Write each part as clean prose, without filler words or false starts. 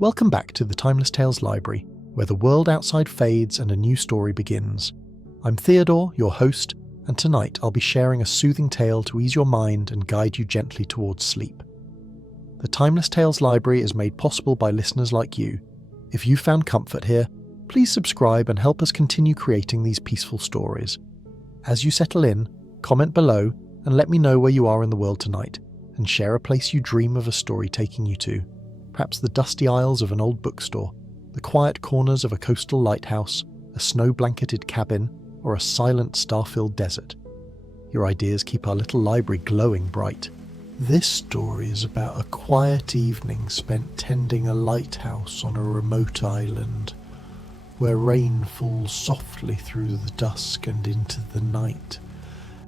Welcome back to the Timeless Tales Library, where the world outside fades and a new story begins. I'm Theodore, your host, and tonight I'll be sharing a soothing tale to ease your mind and guide you gently towards sleep. The Timeless Tales Library is made possible by listeners like you. If you found comfort here, please subscribe and help us continue creating these peaceful stories. As you settle in, comment below and let me know where you are in the world tonight, and share a place you dream of a story taking you to. Perhaps the dusty aisles of an old bookstore, the quiet corners of a coastal lighthouse, a snow-blanketed cabin, or a silent star-filled desert. Your ideas keep our little library glowing bright. This story is about a quiet evening spent tending a lighthouse on a remote island, where rain falls softly through the dusk and into the night,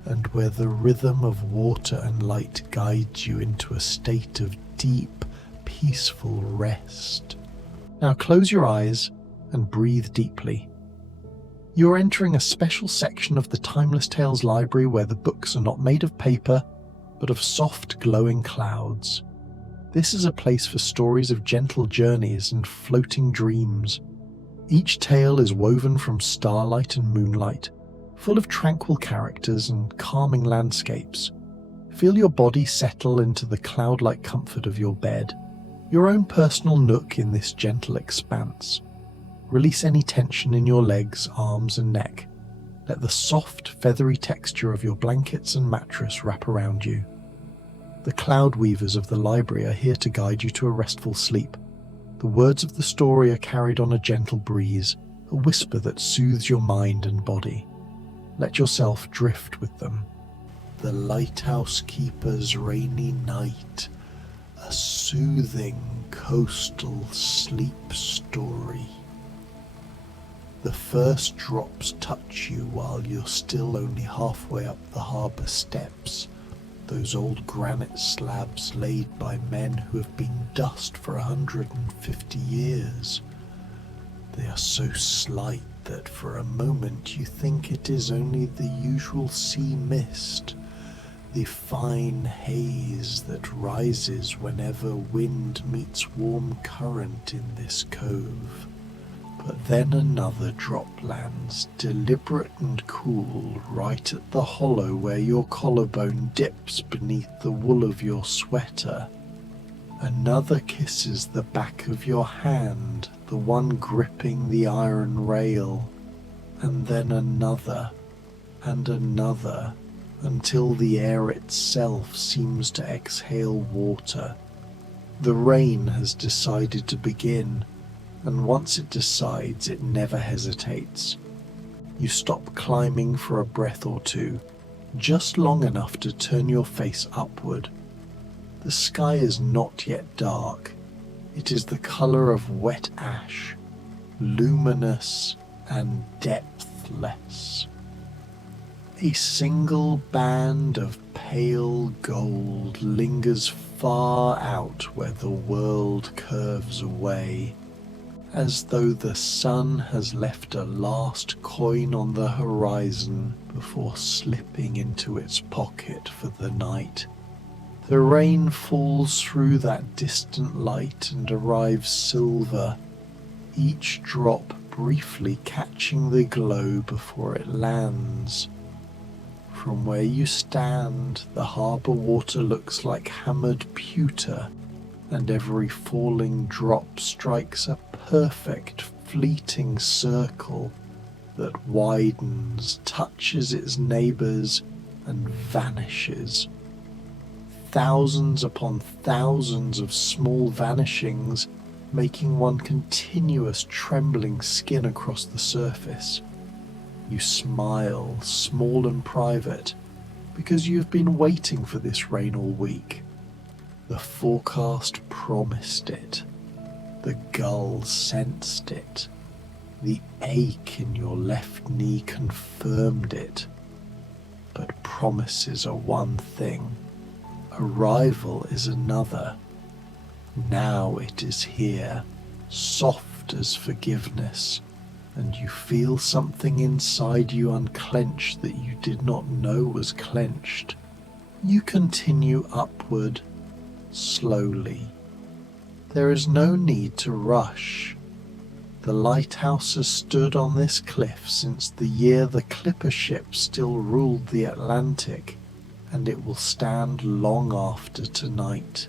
and where the rhythm of water and light guides you into a state of deep, peaceful rest. Now close your eyes and breathe deeply. You're entering a special section of the Timeless Tales Library where the books are not made of paper, but of soft, glowing clouds. This is a place for stories of gentle journeys and floating dreams. Each tale is woven from starlight and moonlight, full of tranquil characters and calming landscapes. Feel your body settle into the cloud-like comfort of your bed, your own personal nook in this gentle expanse. Release any tension in your legs, arms and neck. Let the soft, feathery texture of your blankets and mattress wrap around you. The cloud weavers of the library are here to guide you to a restful sleep. The words of the story are carried on a gentle breeze, a whisper that soothes your mind and body. Let yourself drift with them. The Lighthouse Keeper's Rainy Night, a soothing coastal sleep story. The first drops touch you while you're still only halfway up the harbour steps, those old granite slabs laid by men who have been dust for 150 years. They are so slight that for a moment you think it is only the usual sea mist, the fine haze that rises whenever wind meets warm current in this cove. But then another drop lands, deliberate and cool, right at the hollow where your collarbone dips beneath the wool of your sweater. Another kisses the back of your hand, the one gripping the iron rail, and then another, and another, until the air itself seems to exhale water. The rain has decided to begin, and once it decides, it never hesitates. You stop climbing for a breath or two, just long enough to turn your face upward. The sky is not yet dark. It is the colour of wet ash, luminous and depthless. A single band of pale gold lingers far out where the world curves away, as though the sun has left a last coin on the horizon before slipping into its pocket for the night. The rain falls through that distant light and arrives silver, each drop briefly catching the glow before it lands. From where you stand, the harbour water looks like hammered pewter, and every falling drop strikes a perfect fleeting circle that widens, touches its neighbours, and vanishes. Thousands upon thousands of small vanishings, making one continuous trembling skin across the surface. You smile, small and private, because you have been waiting for this rain all week. The forecast promised it. The gulls sensed it. The ache in your left knee confirmed it. But promises are one thing. Arrival is another. Now it is here, soft as forgiveness, and you feel something inside you unclench that you did not know was clenched. You continue upward, slowly. There is no need to rush. The lighthouse has stood on this cliff since the year the clipper ship still ruled the Atlantic, and it will stand long after tonight.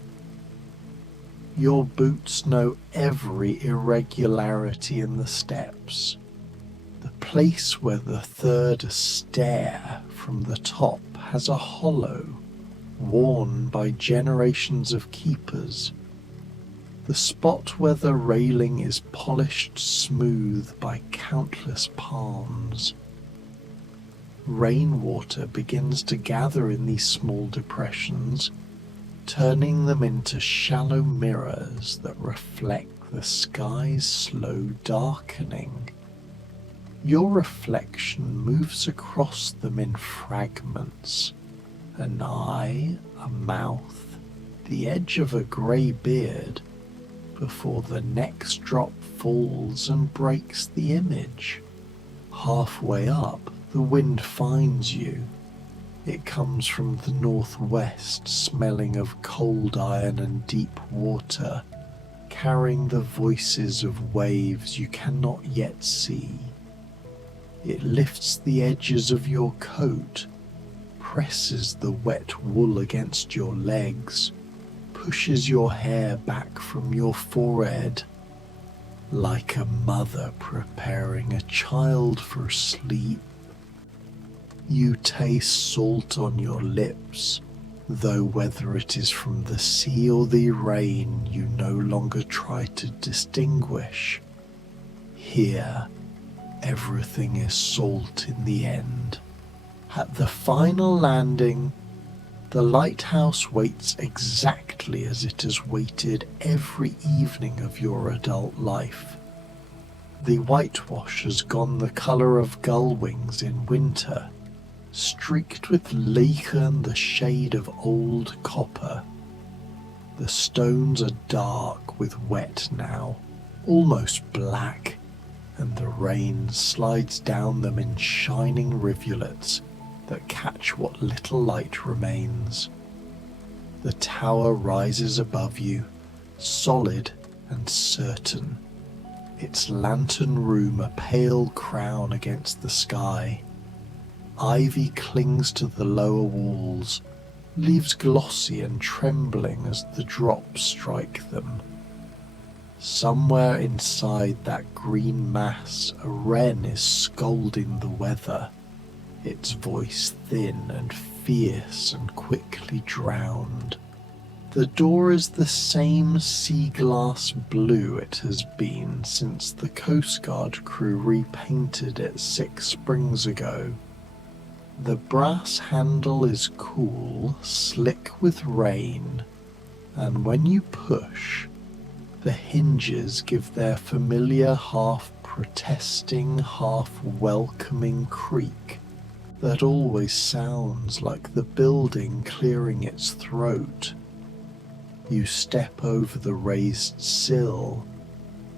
Your boots know every irregularity in the steps. The place where the third stair from the top has a hollow, worn by generations of keepers. The spot where the railing is polished smooth by countless palms. Rainwater begins to gather in these small depressions, turning them into shallow mirrors that reflect the sky's slow darkening. Your reflection moves across them in fragments. An eye, a mouth, the edge of a grey beard, before the next drop falls and breaks the image. Halfway up, the wind finds you. It comes from the northwest, smelling of cold iron and deep water, carrying the voices of waves you cannot yet see. It lifts the edges of your coat, presses the wet wool against your legs, pushes your hair back from your forehead, like a mother preparing a child for sleep. You taste salt on your lips, though whether it is from the sea or the rain you no longer try to distinguish. Here, everything is salt in the end. At the final landing, the lighthouse waits exactly as it has waited every evening of your adult life. The whitewash has gone the colour of gull wings in winter, streaked with lichen the shade of old copper. The stones are dark with wet now, almost black, and the rain slides down them in shining rivulets that catch what little light remains. The tower rises above you, solid and certain, its lantern room a pale crown against the sky. Ivy clings to the lower walls, leaves glossy and trembling as the drops strike them. Somewhere inside that green mass, a wren is scolding the weather, its voice thin and fierce and quickly drowned. The door is the same sea glass blue it has been since the Coast Guard crew repainted it 6 springs ago. The brass handle is cool, slick with rain, and when you push, the hinges give their familiar half-protesting, half-welcoming creak that always sounds like the building clearing its throat. You step over the raised sill,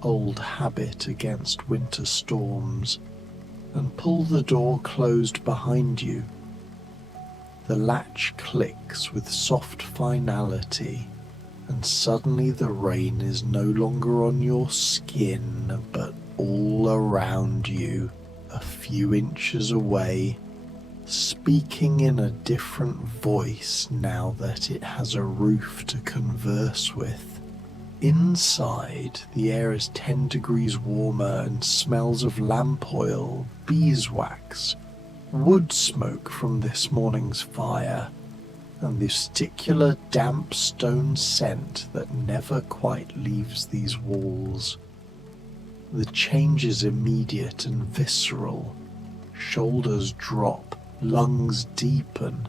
old habit against winter storms, and pull the door closed behind you. The latch clicks with soft finality, and suddenly the rain is no longer on your skin, but all around you, a few inches away, speaking in a different voice now that it has a roof to converse with. Inside, the air is 10 degrees warmer and smells of lamp oil, beeswax, wood smoke from this morning's fire, and the sticular damp stone scent that never quite leaves these walls. The change is immediate and visceral. Shoulders drop, lungs deepen.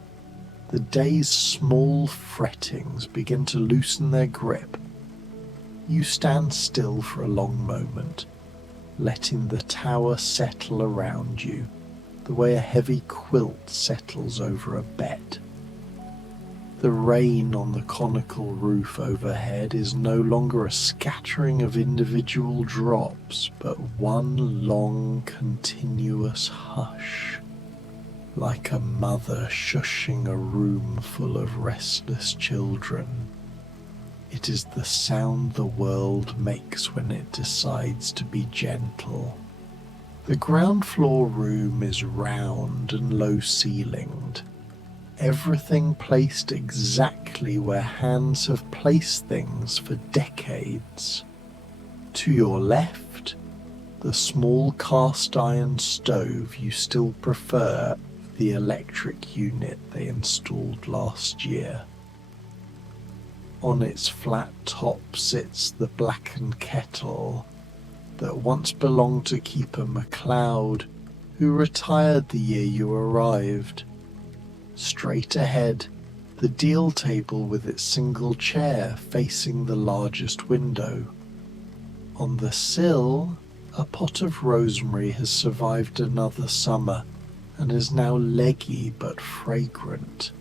The day's small frettings begin to loosen their grip. You stand still for a long moment, letting the tower settle around you, the way a heavy quilt settles over a bed. The rain on the conical roof overhead is no longer a scattering of individual drops, but one long, continuous hush, like a mother shushing a room full of restless children. It is the sound the world makes when it decides to be gentle. The ground floor room is round and low-ceilinged, everything placed exactly where hands have placed things for decades. To your left, the small cast-iron stove you still prefer, the electric unit they installed last year. On its flat top sits the blackened kettle that once belonged to Keeper MacLeod, who retired the year you arrived. Straight ahead, the deal table with its single chair facing the largest window. On the sill, a pot of rosemary has survived another summer and is now leggy but fragrant.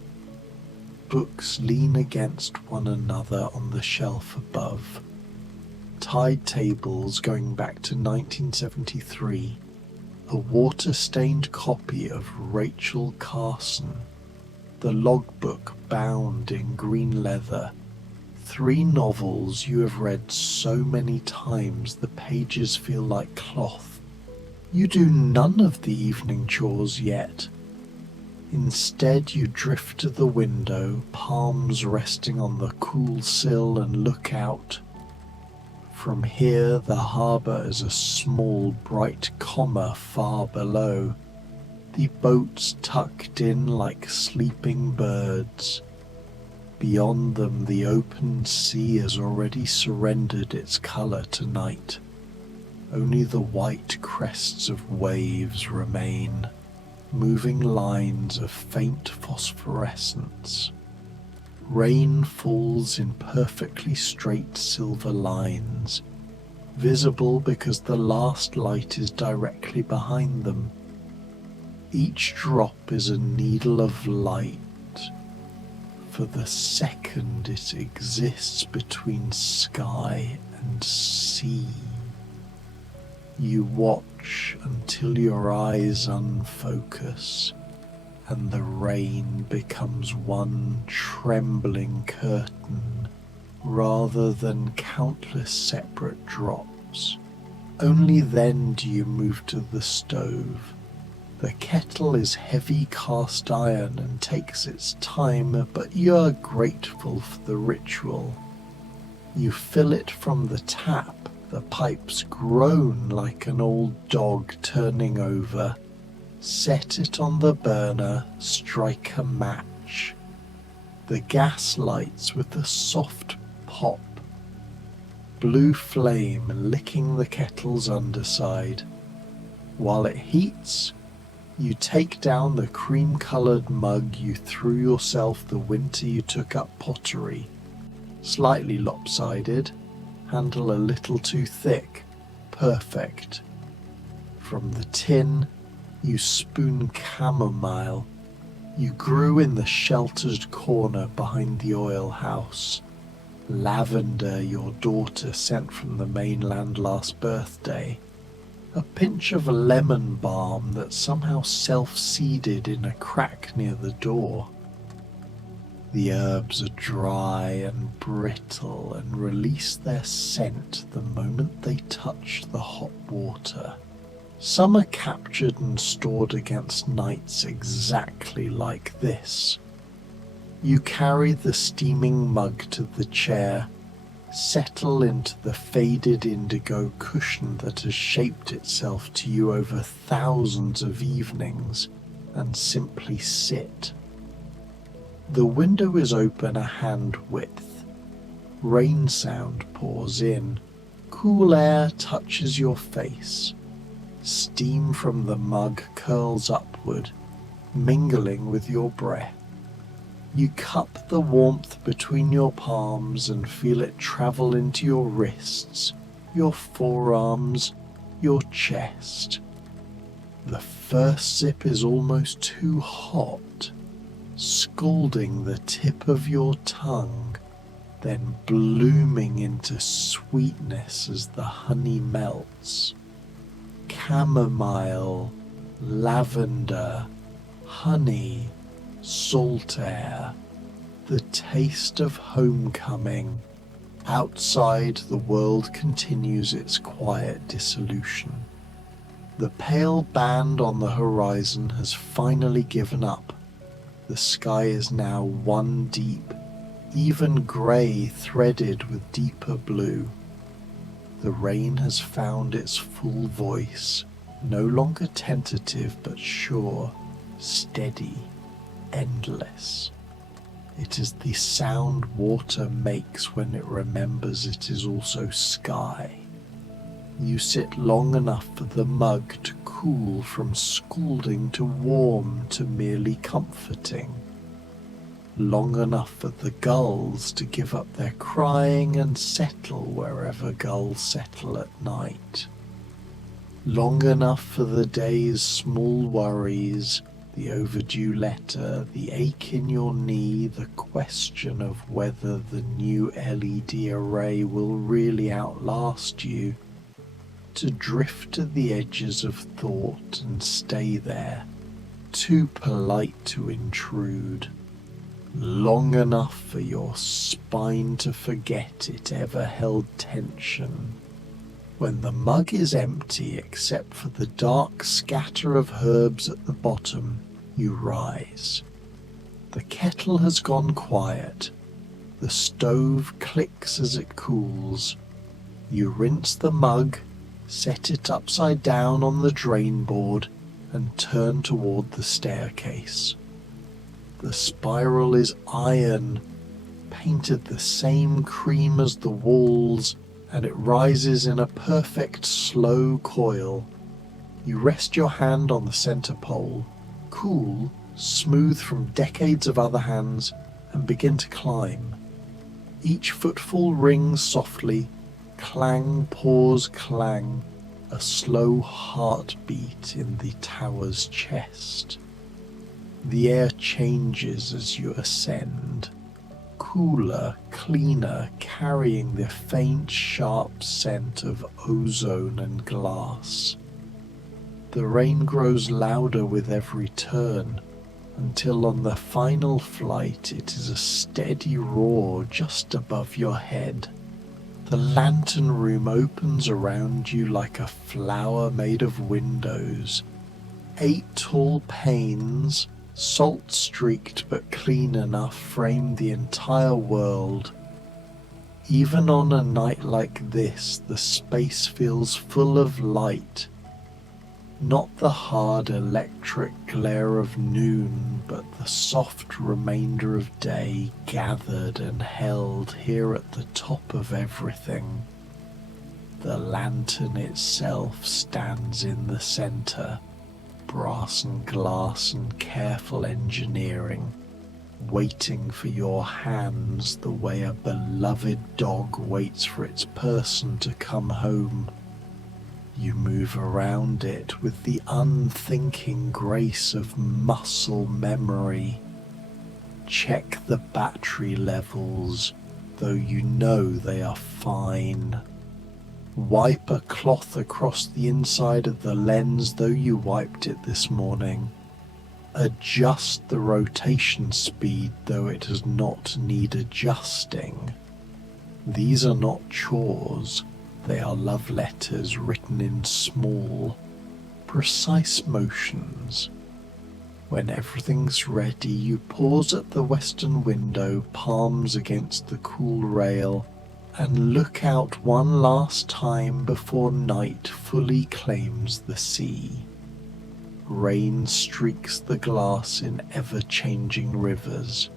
Books lean against one another on the shelf above. Tide tables going back to 1973, a water-stained copy of Rachel Carson, the logbook bound in green leather, 3 novels you have read so many times the pages feel like cloth. You do none of the evening chores yet. Instead, you drift to the window, palms resting on the cool sill, and look out. From here, the harbour is a small, bright comma far below, the boats tucked in like sleeping birds. Beyond them, the open sea has already surrendered its colour to night. Only the white crests of waves remain, moving lines of faint phosphorescence. Rain falls in perfectly straight silver lines, visible because the last light is directly behind them. Each drop is a needle of light. For the second it exists between sky and sea. You watch until your eyes unfocus, and the rain becomes one trembling curtain rather than countless separate drops. Only then do you move to the stove. The kettle is heavy cast iron and takes its time, but you are grateful for the ritual. You fill it from the tap. The pipes groan like an old dog turning over. Set it on the burner, strike a match. The gas lights with a soft pop. Blue flame licking the kettle's underside. While it heats, you take down the cream-coloured mug you threw yourself the winter you took up pottery. Slightly lopsided, handle a little too thick, perfect. From the tin, you spoon chamomile. You grew in the sheltered corner behind the oil house. Lavender your daughter sent from the mainland last birthday. A pinch of lemon balm that somehow self-seeded in a crack near the door. The herbs are dry and brittle and release their scent the moment they touch the hot water. Some are captured and stored against nights exactly like this. You carry the steaming mug to the chair, settle into the faded indigo cushion that has shaped itself to you over thousands of evenings, and simply sit. The window is open a hand width. Rain sound pours in. Cool air touches your face. Steam from the mug curls upward, mingling with your breath. You cup the warmth between your palms and feel it travel into your wrists, your forearms, your chest. The first sip is almost too hot, scalding the tip of your tongue, then blooming into sweetness as the honey melts. Chamomile, lavender, honey, salt air, the taste of homecoming, Outside, the world continues its quiet dissolution. The pale band on the horizon has finally given up. The sky is now one deep, even grey threaded with deeper blue. The rain has found its full voice, no longer tentative but sure, steady, endless. It is the sound water makes when it remembers it is also sky. You sit long enough for the mug to cool from scalding to warm to merely comforting. Long enough for the gulls to give up their crying and settle wherever gulls settle at night. Long enough for the day's small worries, the overdue letter, the ache in your knee, the question of whether the new LED array will really outlast you, to drift to the edges of thought and stay there, too polite to intrude. Long enough for your spine to forget it ever held tension. When the mug is empty except for the dark scatter of herbs at the bottom, you rise. The kettle has gone quiet. The stove clicks as it cools. You rinse the mug, set it upside down on the drain board, and turn toward the staircase. The spiral is iron, painted the same cream as the walls, and it rises in a perfect slow coil. You rest your hand on the center pole, cool, smooth from decades of other hands, and begin to climb. Each footfall rings softly, clang, pause, clang, a slow heartbeat in the tower's chest. The air changes as you ascend, cooler, cleaner, carrying the faint, sharp scent of ozone and glass. The rain grows louder with every turn, until on the final flight it is a steady roar just above your head. The lantern room opens around you like a flower made of windows. 8 tall panes, salt-streaked but clean enough, frame the entire world. Even on a night like this, the space feels full of light. Not the hard electric glare of noon, but the soft remainder of day gathered and held here at the top of everything. The lantern itself stands in the center, brass and glass and careful engineering, waiting for your hands the way a beloved dog waits for its person to come home. You move around it with the unthinking grace of muscle memory. Check the battery levels, though you know they are fine. Wipe a cloth across the inside of the lens, though you wiped it this morning. Adjust the rotation speed, though it does not need adjusting. These are not chores. They are love letters written in small, precise motions. When everything's ready, you pause at the western window, palms against the cool rail, and look out one last time before night fully claims the sea. Rain streaks the glass in ever-changing rivers.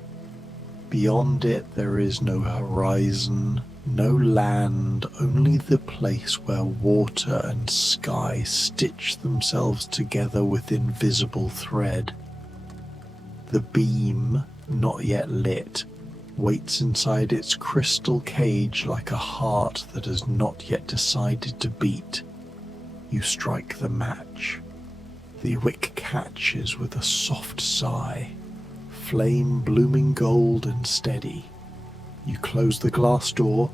Beyond it there is no horizon, no land, only the place where water and sky stitch themselves together with invisible thread. The beam, not yet lit, waits inside its crystal cage like a heart that has not yet decided to beat. You strike the match. The wick catches with a soft sigh, flame blooming gold and steady. You close the glass door,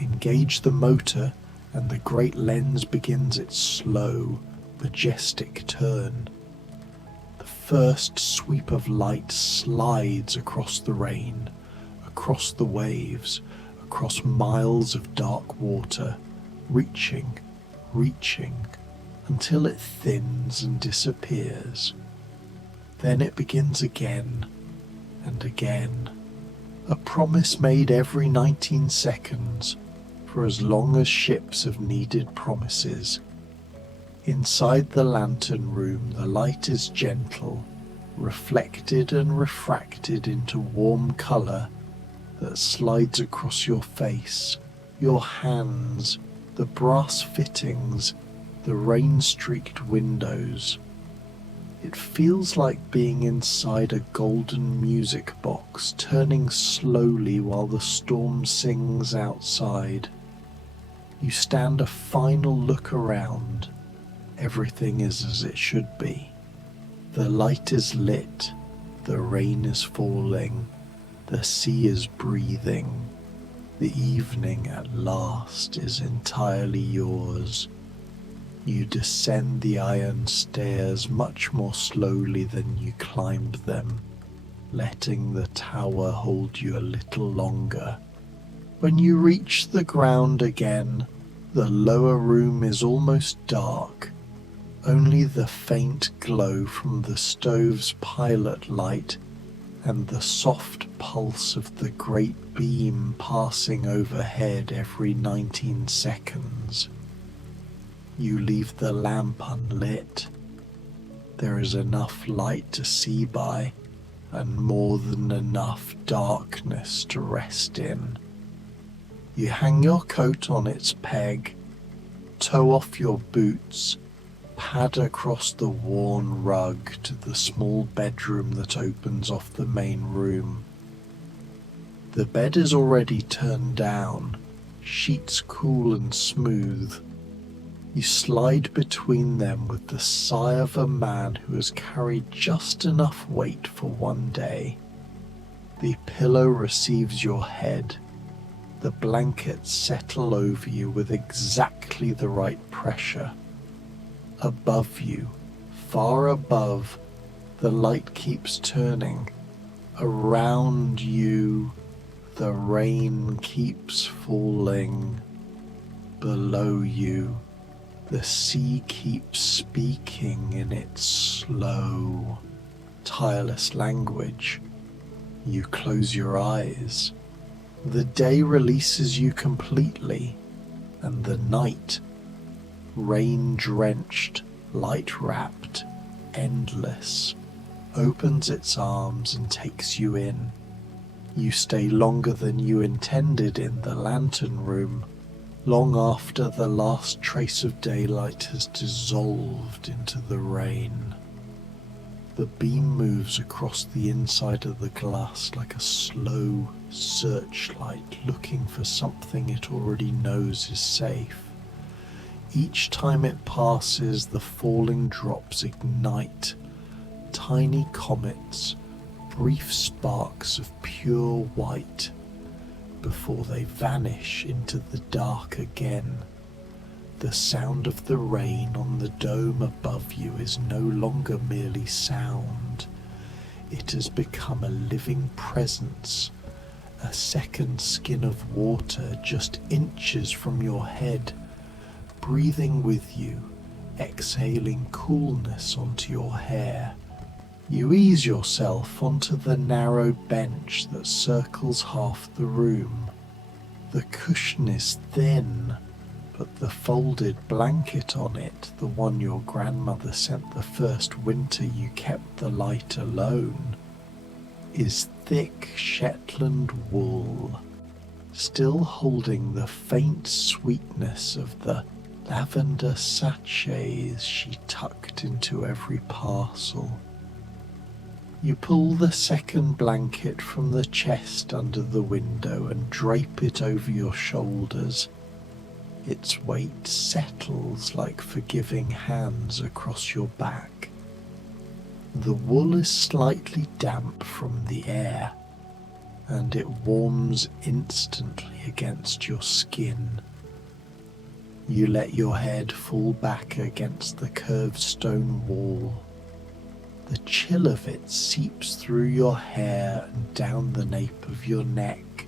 engage the motor, and the great lens begins its slow, majestic turn. The first sweep of light slides across the rain, across the waves, across miles of dark water, reaching, until it thins and disappears. Then it begins again and again, a promise made every 19 seconds for as long as ships have needed promises. Inside the lantern room, the light is gentle, reflected and refracted into warm colour that slides across your face, your hands, the brass fittings, the rain-streaked windows. It feels like being inside a golden music box, turning slowly while the storm sings outside. You stand a final look around. Everything is as it should be. The light is lit, the rain is falling, the sea is breathing. The evening at last is entirely yours. You descend the iron stairs much more slowly than you climbed them, letting the tower hold you a little longer. When you reach the ground again, the lower room is almost dark. Only the faint glow from the stove's pilot light and the soft pulse of the great beam passing overhead every 19 seconds. You leave the lamp unlit. There is enough light to see by, and more than enough darkness to rest in. You hang your coat on its peg, toe off your boots, pad across the worn rug to the small bedroom that opens off the main room. The bed is already turned down, sheets cool and smooth. You slide between them with the sigh of a man who has carried just enough weight for one day. The pillow receives your head. The blankets settle over you with exactly the right pressure. Above you, far above, the light keeps turning. Around you, the rain keeps falling. Below you, the sea keeps speaking in its slow, tireless language. You close your eyes. The day releases you completely, and the night, rain-drenched, light-wrapped, endless, opens its arms and takes you in. You stay longer than you intended in the lantern room, long after the last trace of daylight has dissolved into the rain. The beam moves across the inside of the glass like a slow searchlight looking for something it already knows is safe. Each time it passes, the falling drops ignite, tiny comets, brief sparks of pure white, before they vanish into the dark again. The sound of the rain on the dome above you is no longer merely sound. It has become a living presence, a second skin of water just inches from your head, breathing with you, exhaling coolness onto your hair. You ease yourself onto the narrow bench that circles half the room. The cushion is thin, but the folded blanket on it, the one your grandmother sent the first winter you kept the light alone, is thick Shetland wool, still holding the faint sweetness of the lavender sachets she tucked into every parcel. You pull the second blanket from the chest under the window and drape it over your shoulders. Its weight settles like forgiving hands across your back. The wool is slightly damp from the air, and it warms instantly against your skin. You let your head fall back against the curved stone wall. The chill of it seeps through your hair and down the nape of your neck.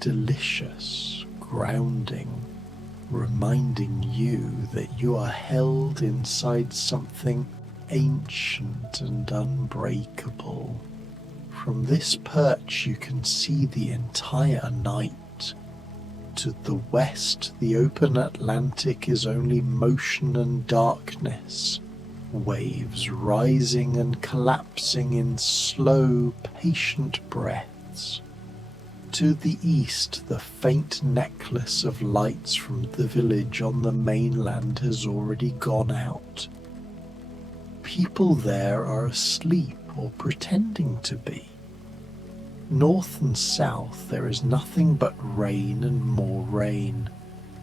delicious, grounding, reminding you that you are held inside something ancient and unbreakable. From this perch you can see the entire night. To the west, the open Atlantic is only motion and darkness, waves rising and collapsing in slow, patient breaths. To the east, the faint necklace of lights from the village on the mainland has already gone out. People there are asleep or pretending to be. North and south there is nothing but rain and more rain,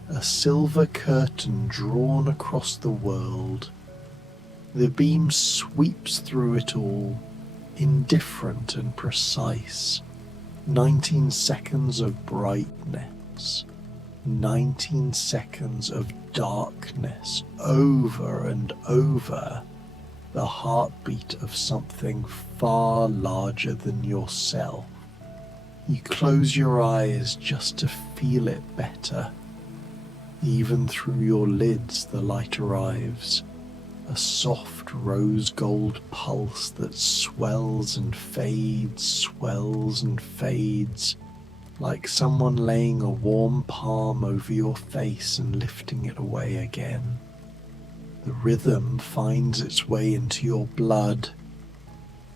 a silver curtain drawn across the world. The beam sweeps through it all, indifferent and precise. 19 seconds of brightness, 19 seconds of darkness, over and over. The heartbeat of something far larger than yourself. You close your eyes just to feel it better. Even through your lids the light arrives, a soft rose gold pulse that swells and fades, like someone laying a warm palm over your face and lifting it away again. The rhythm finds its way into your blood.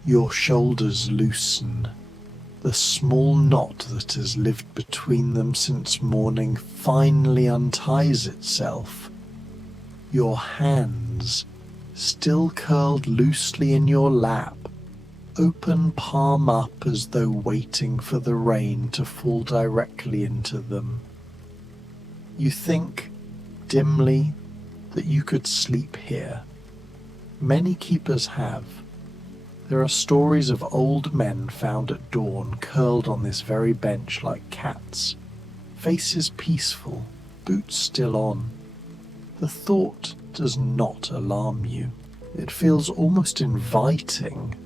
Your shoulders loosen. The small knot that has lived between them since morning finally unties itself. Your hands, still curled loosely in your lap, open palm up as though waiting for the rain to fall directly into them. You think, dimly, that you could sleep here. Many keepers have. There are stories of old men found at dawn curled on this very bench like cats, faces peaceful, boots still on. The thought does not alarm you. It feels almost inviting.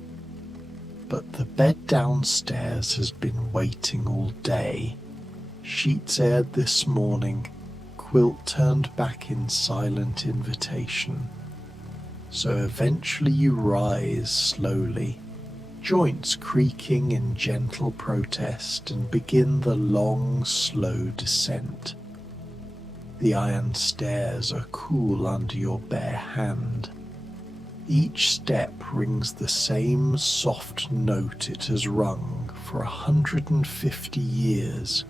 But the bed downstairs has been waiting all day. Sheets aired this morning, quilt turned back in silent invitation. So eventually you rise slowly, joints creaking in gentle protest, and begin the long, slow descent. The iron stairs are cool under your bare hand. Each step rings the same soft note it has rung for 150 years,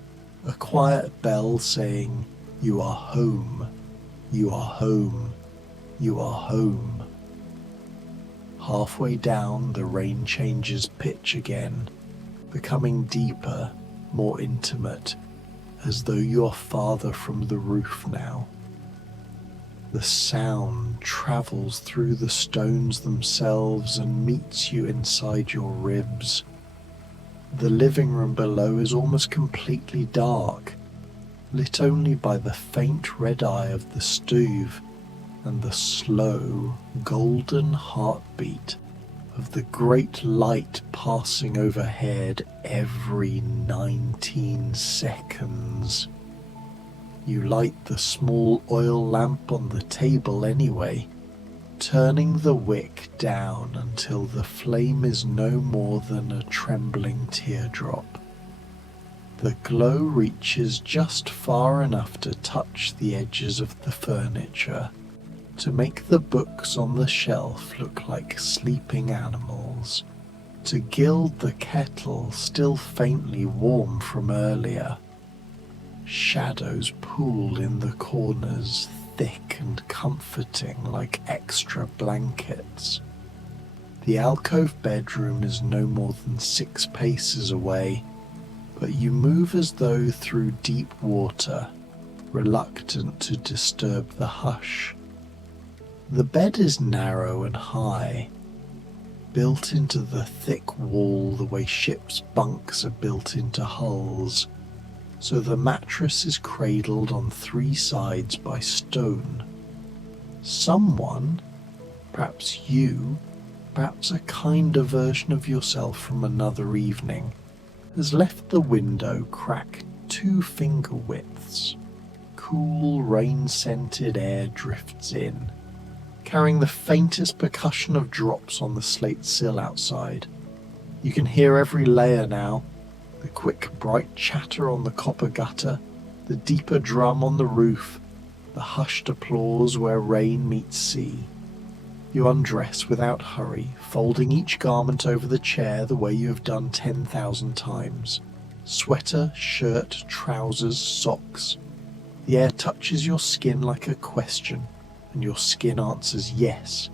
a quiet bell saying, "You are home, you are home, you are home." Halfway down, the rain changes pitch again, becoming deeper, more intimate, as though you are farther from the roof now. The sound travels through the stones themselves and meets you inside your ribs. The living room below is almost completely dark, lit only by the faint red eye of the stove and the slow, golden heartbeat of the great light passing overhead every 19 seconds. You light the small oil lamp on the table anyway, turning the wick down until the flame is no more than a trembling teardrop. The glow reaches just far enough to touch the edges of the furniture, to make the books on the shelf look like sleeping animals, to gild the kettle still faintly warm from earlier. Shadows pool in the corners, thick and comforting like extra blankets. The alcove bedroom is no more than 6 paces away, but you move as though through deep water, reluctant to disturb the hush. The bed is narrow and high, built into the thick wall the way ships' bunks are built into hulls, so the mattress is cradled on 3 sides by stone. Someone, perhaps you, perhaps a kinder version of yourself from another evening, has left the window cracked 2 finger widths. Cool, rain-scented air drifts in, carrying the faintest percussion of drops on the slate sill outside. You can hear every layer now, the quick, bright chatter on the copper gutter, the deeper drum on the roof, the hushed applause where rain meets sea. You undress without hurry, folding each garment over the chair the way you have done 10,000 times. Sweater, shirt, trousers, socks. The air touches your skin like a question, and your skin answers yes.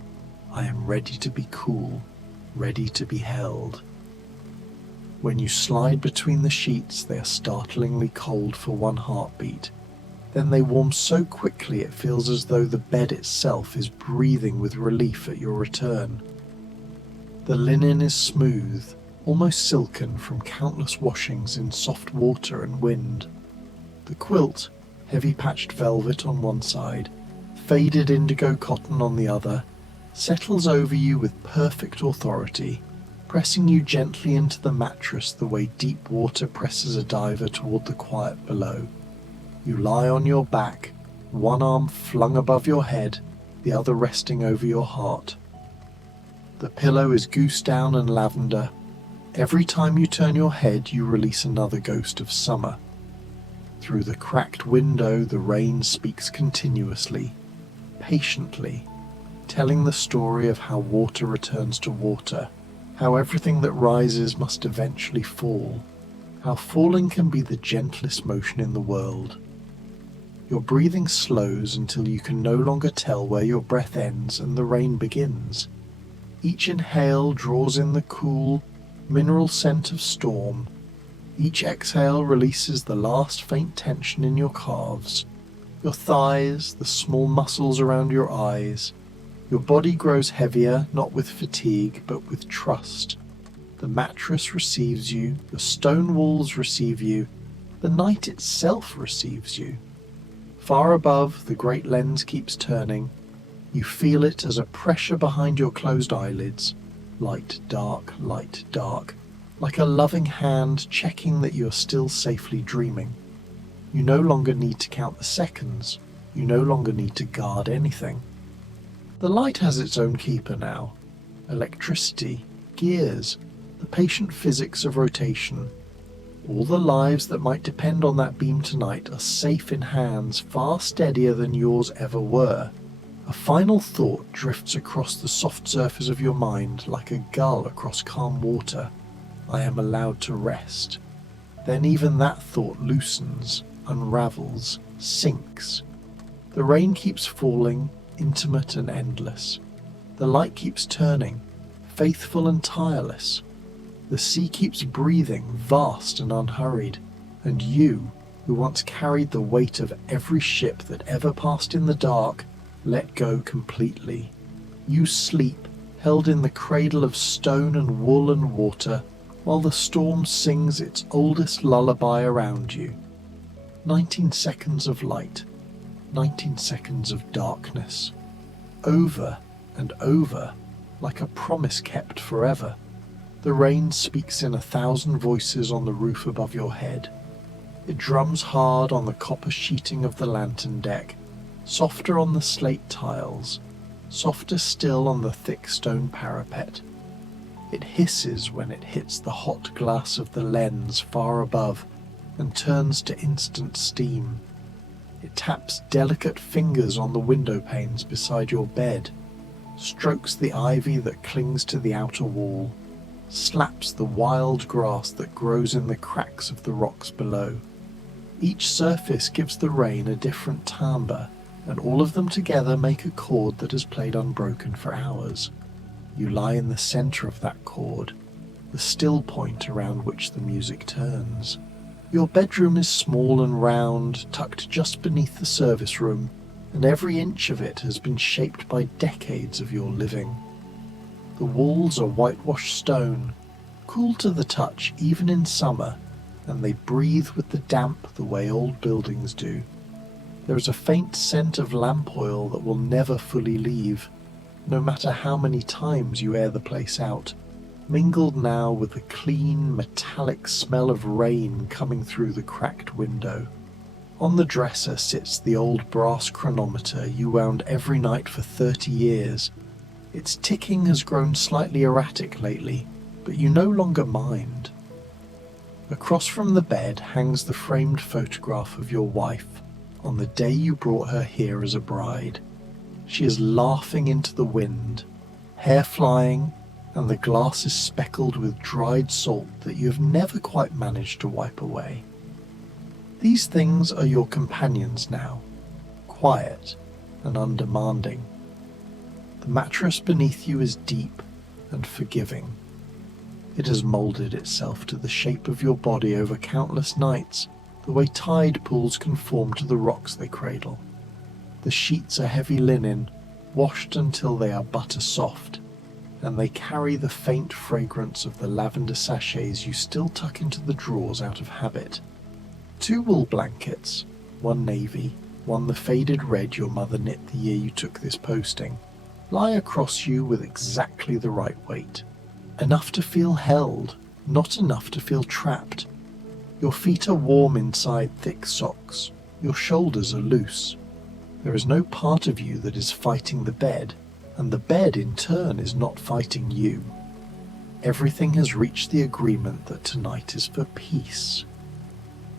I am ready to be cool, ready to be held. When you slide between the sheets, they are startlingly cold for 1 heartbeat. Then they warm so quickly it feels as though the bed itself is breathing with relief at your return. The linen is smooth, almost silken from countless washings in soft water and wind. The quilt, heavy patched velvet on one side, faded indigo cotton on the other, settles over you with perfect authority, pressing you gently into the mattress the way deep water presses a diver toward the quiet below. You lie on your back, one arm flung above your head, the other resting over your heart. The pillow is goose down and lavender. Every time you turn your head, you release another ghost of summer. Through the cracked window, the rain speaks continuously, patiently, telling the story of how water returns to water, how everything that rises must eventually fall, how falling can be the gentlest motion in the world. Your breathing slows until you can no longer tell where your breath ends and the rain begins. Each inhale draws in the cool, mineral scent of storm. Each exhale releases the last faint tension in your calves, your thighs, the small muscles around your eyes. Your body grows heavier, not with fatigue, but with trust. The mattress receives you, the stone walls receive you, the night itself receives you. Far above, the great lens keeps turning. You feel it as a pressure behind your closed eyelids. Light, dark, like a loving hand checking that you are still safely dreaming. You no longer need to count the seconds. You no longer need to guard anything. The light has its own keeper now. Electricity, gears, the patient physics of rotation. All the lives that might depend on that beam tonight are safe in hands far steadier than yours ever were. A final thought drifts across the soft surface of your mind like a gull across calm water. I am allowed to rest. Then even that thought loosens, unravels, sinks. The rain keeps falling, intimate and endless. The light keeps turning, faithful and tireless. The sea keeps breathing, vast and unhurried. And you, who once carried the weight of every ship that ever passed in the dark, let go completely. You sleep, held in the cradle of stone and wool and water, while the storm sings its oldest lullaby around you. 19 seconds of light, 19 seconds of darkness. Over and over, like a promise kept forever. The rain speaks in 1,000 voices on the roof above your head. It drums hard on the copper sheeting of the lantern deck, softer on the slate tiles, softer still on the thick stone parapet. It hisses when it hits the hot glass of the lens far above and turns to instant steam. It taps delicate fingers on the window panes beside your bed, strokes the ivy that clings to the outer wall, slaps the wild grass that grows in the cracks of the rocks below. Each surface gives the rain a different timbre, and all of them together make a chord that has played unbroken for hours. You lie in the centre of that chord, the still point around which the music turns. Your bedroom is small and round, tucked just beneath the service room, and every inch of it has been shaped by decades of your living. The walls are whitewashed stone, cool to the touch even in summer, and they breathe with the damp the way old buildings do. There is a faint scent of lamp oil that will never fully leave, no matter how many times you air the place out, mingled now with the clean, metallic smell of rain coming through the cracked window. On the dresser sits the old brass chronometer you wound every night for 30 years. Its ticking has grown slightly erratic lately, but you no longer mind. Across from the bed hangs the framed photograph of your wife on the day you brought her here as a bride. She is laughing into the wind, hair flying, and the glass is speckled with dried salt that you have never quite managed to wipe away. These things are your companions now, quiet and undemanding. The mattress beneath you is deep and forgiving. It has moulded itself to the shape of your body over countless nights, the way tide pools conform to the rocks they cradle. The sheets are heavy linen, washed until they are butter soft, and they carry the faint fragrance of the lavender sachets you still tuck into the drawers out of habit. 2 wool blankets, one navy, one the faded red your mother knit the year you took this posting, lie across you with exactly the right weight. Enough to feel held, not enough to feel trapped. Your feet are warm inside thick socks. Your shoulders are loose. There is no part of you that is fighting the bed, and the bed in turn is not fighting you. Everything has reached the agreement that tonight is for peace.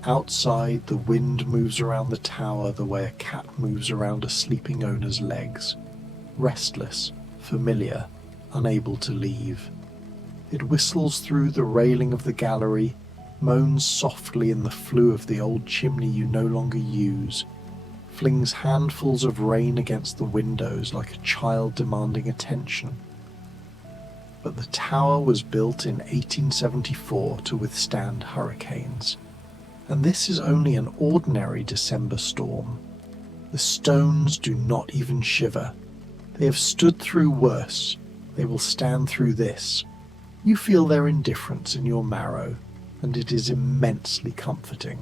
Outside, the wind moves around the tower the way a cat moves around a sleeping owner's legs. Restless, familiar, unable to leave. It whistles through the railing of the gallery, moans softly in the flue of the old chimney you no longer use, flings handfuls of rain against the windows like a child demanding attention. But the tower was built in 1874 to withstand hurricanes, and this is only an ordinary December storm. The stones do not even shiver. They have stood through worse. They will stand through this. You feel their indifference in your marrow, and it is immensely comforting.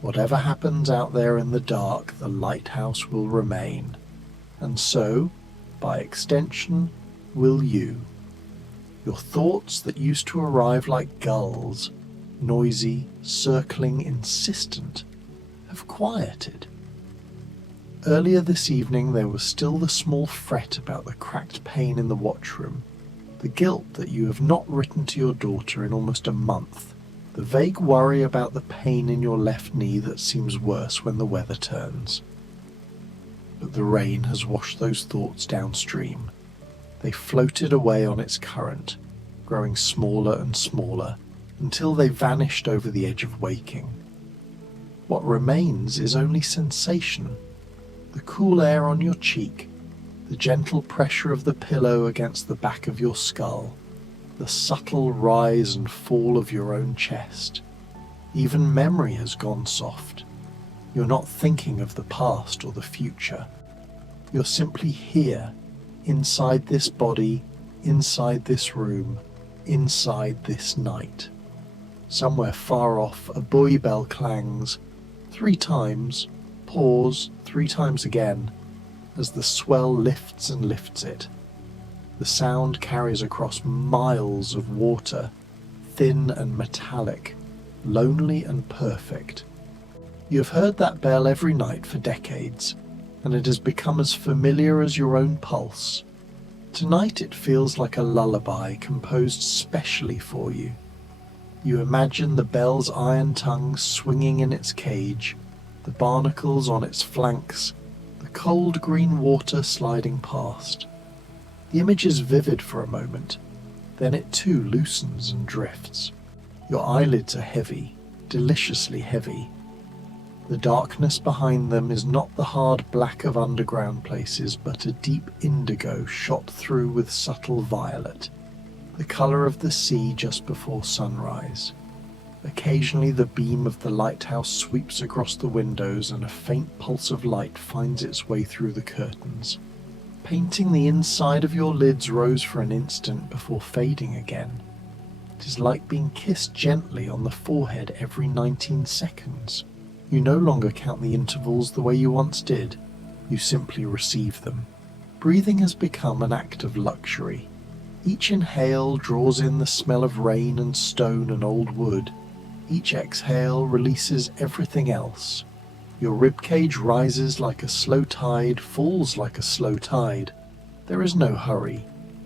Whatever happens out there in the dark, the lighthouse will remain, and so, by extension, will you. Your thoughts that used to arrive like gulls, noisy, circling, insistent, have quieted. Earlier this evening there was still the small fret about the cracked pane in the watchroom, the guilt that you have not written to your daughter in almost a month, the vague worry about the pain in your left knee that seems worse when the weather turns. But the rain has washed those thoughts downstream. They floated away on its current, growing smaller and smaller, until they vanished over the edge of waking. What remains is only sensation, the cool air on your cheek, the gentle pressure of the pillow against the back of your skull, the subtle rise and fall of your own chest. Even memory has gone soft. You're not thinking of the past or the future. You're simply here, inside this body, inside this room, inside this night. Somewhere far off, a buoy bell clangs 3 times, pause 3 times again, as the swell lifts and lifts it. The sound carries across miles of water, thin and metallic, lonely and perfect. You have heard that bell every night for decades, and it has become as familiar as your own pulse. Tonight it feels like a lullaby composed specially for you. You imagine the bell's iron tongue swinging in its cage, the barnacles on its flanks, the cold green water sliding past. The image is vivid for a moment, then it too loosens and drifts. Your eyelids are heavy, deliciously heavy. The darkness behind them is not the hard black of underground places, but a deep indigo shot through with subtle violet, the colour of the sea just before sunrise. Occasionally the beam of the lighthouse sweeps across the windows and a faint pulse of light finds its way through the curtains. Painting the inside of your lids rose for an instant before fading again. It is like being kissed gently on the forehead every 19 seconds. You no longer count the intervals the way you once did. You simply receive them. Breathing has become an act of luxury. Each inhale draws in the smell of rain and stone and old wood. Each exhale releases everything else. Your ribcage rises like a slow tide, falls like a slow tide. There is no hurry.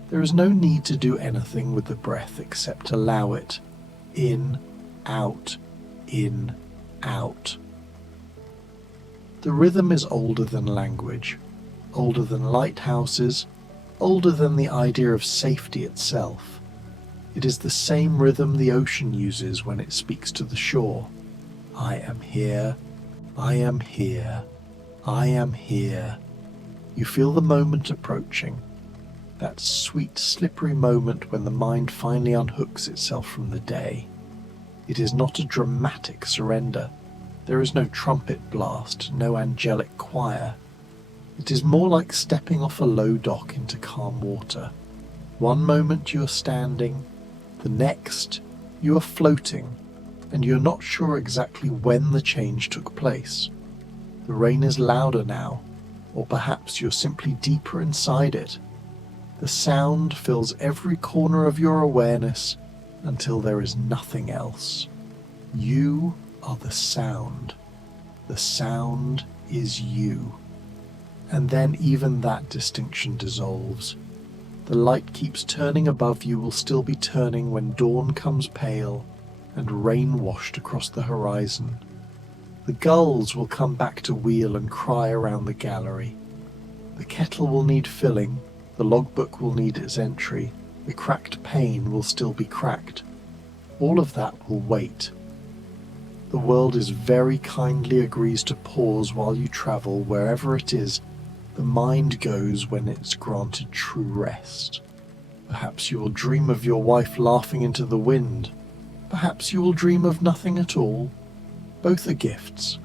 There is no need to do anything with the breath except allow it. In, out, in, out. The rhythm is older than language, older than lighthouses, older than the idea of safety itself. It is the same rhythm the ocean uses when it speaks to the shore. I am here, I am here, I am here. You feel the moment approaching, that sweet, slippery moment when the mind finally unhooks itself from the day. It is not a dramatic surrender. There is no trumpet blast, no angelic choir. It is more like stepping off a low dock into calm water. One moment you are standing, the next you are floating, and you are not sure exactly when the change took place. The rain is louder now, or perhaps you're simply deeper inside it. The sound fills every corner of your awareness until there is nothing else. You are the sound. The sound is you. And then even that distinction dissolves. The light keeps turning above you will still be turning when dawn comes pale and rain washed across the horizon. The gulls will come back to wheel and cry around the gallery. The kettle will need filling, the logbook will need its entry, the cracked pane will still be cracked. All of that will wait. The world is very kindly agrees to pause while you travel wherever it is the mind goes when it's granted true rest. Perhaps you will dream of your wife laughing into the wind. Perhaps you will dream of nothing at all. Both are gifts.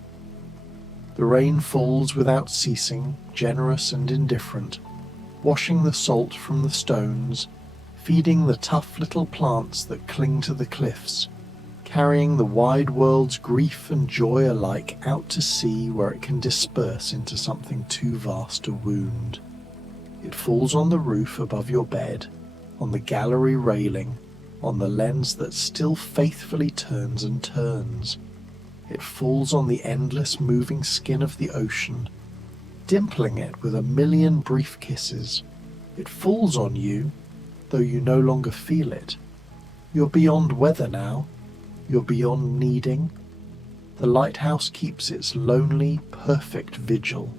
The rain falls without ceasing, generous and indifferent, washing the salt from the stones, feeding the tough little plants that cling to the cliffs, carrying the wide world's grief and joy alike out to sea where it can disperse into something too vast to wound. It falls on the roof above your bed, on the gallery railing, on the lens that still faithfully turns and turns. It falls on the endless moving skin of the ocean, dimpling it with a million brief kisses. It falls on you, though you no longer feel it. You're beyond weather now. You're beyond needing. The lighthouse keeps its lonely, perfect vigil.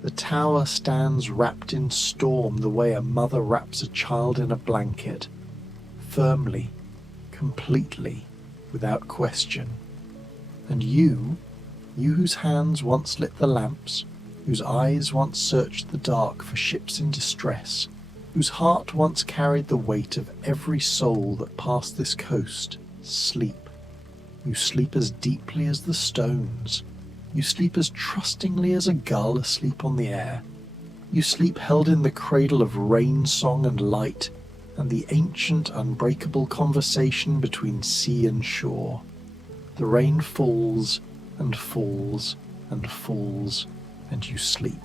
The tower stands wrapped in storm the way a mother wraps a child in a blanket, firmly, completely, without question. And you whose hands once lit the lamps, whose eyes once searched the dark for ships in distress, whose heart once carried the weight of every soul that passed this coast, sleep. You sleep as deeply as the stones. You sleep as trustingly as a gull asleep on the air. You sleep held in the cradle of rain song and light, and the ancient, unbreakable conversation between sea and shore. The rain falls and falls and falls, and you sleep.